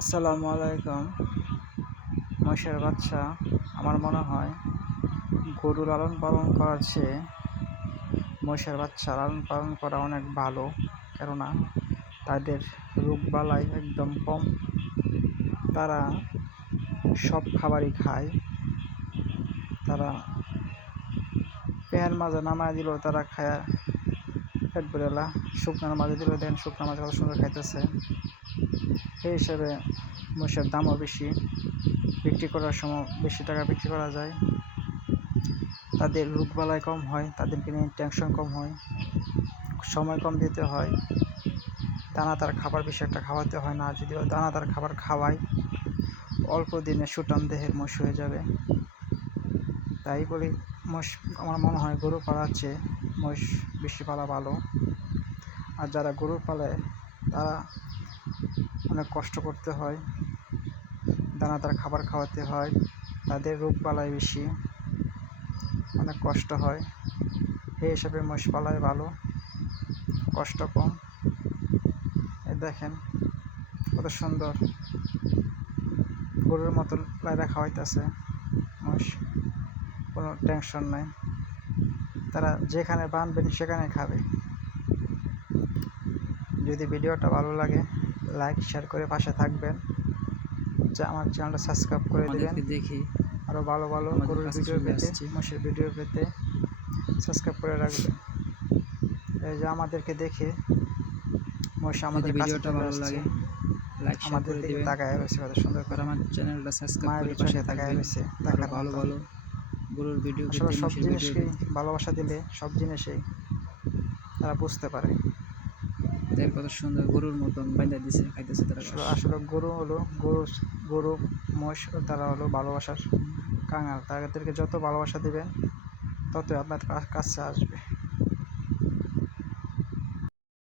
আসসালামু আলাইকুম। মহিষের বাচ্চা আমার মনে হয় গরু লালন পালন করার চেয়ে মহিষের বাচ্চা লালন পালন করা অনেক ভালো। কেননা তাদের রোগবালাই একদম কম। তারা সব খাবারই খায়। তারা পেঁয়ার মাঝে নামায় দিলেও তারা খায় পেট ভরেলা। শুকনার মাঝে দিলেও দেখেন শুকনার মাঝে কত সুন্দর খাইতেছে। সেই হিসেবে মহিষের দামও বেশি, বিক্রি করার সময় বেশি টাকা বিক্রি করা যায়। তাদের রোগবালাই কম হয়, তাদেরকে নিয়ে টেনশন কম হয়, সময় কম দিতে হয়, দানাদার খাবার বেশি একটা খাওয়াতে হয় না। যদিও দানাদার খাবার খাওয়াই অল্প দিনে সুঠাম দেহের মোষ হয়ে যাবে। তাই বলি মোষ আমার মনে হয় গরু পালার চেয়ে মোষ বেশি পালা ভালো। আর যারা গরু পালে তারা অনেক কষ্ট করতে হয়, দানাদার খাবার খাওয়াতে হয়, তাদের রোগবালাই বেশি, অনেক কষ্ট হয়। সেই হিসাবে মোষ পালাই ভালো, কষ্ট কম। দেখেন কত সুন্দর গরুর মতো লাইরা খাওয়াইতেছে মোষ, কোনো টেনশন নাই। তারা যেখানে বানবেন সেখানে খাবে। যদি ভিডিওটা ভালো লাগে লাইক শেয়ার করে পাশে থাকবেন, যা আমার চ্যানেলটা সাবস্ক্রাইব করে দেবেন। দেখি আরও ভালো ভালো গরুর ভিডিও পেতে, মোষের ভিডিও পেতে সাবস্ক্রাইব করে রাখবেন। এই যে আমাদেরকে দেখে মোষ আমাদের কাছে চলে আসছে, আমাদের দিকে তাকায় রয়েছে কত সুন্দর করে। আমার চ্যানেলটা সাবস্ক্রাইব মায়ের করে চোখে পাশে তাকায় থাকবেন। রয়েছে আরো দেখার ভালো মতো। ভালো গরুর ভিডিও আসলে পেতে, সব মোষের ভিডিও জিনিসকেই পেতে ভালোবাসা দিলে সব জিনিসেই তারা বুঝতে পারে। দেখেন কত সুন্দর গরুর মতন বাইন্ধা দিছে, খাইতেছে তারা ঘাস। আসলে গরু হলো গরু মোষ তারা হলো ভালোবাসার কাঙাল। তাদেরকে যত ভালোবাসা দিবেন ততই আপনার কাছে আসবে।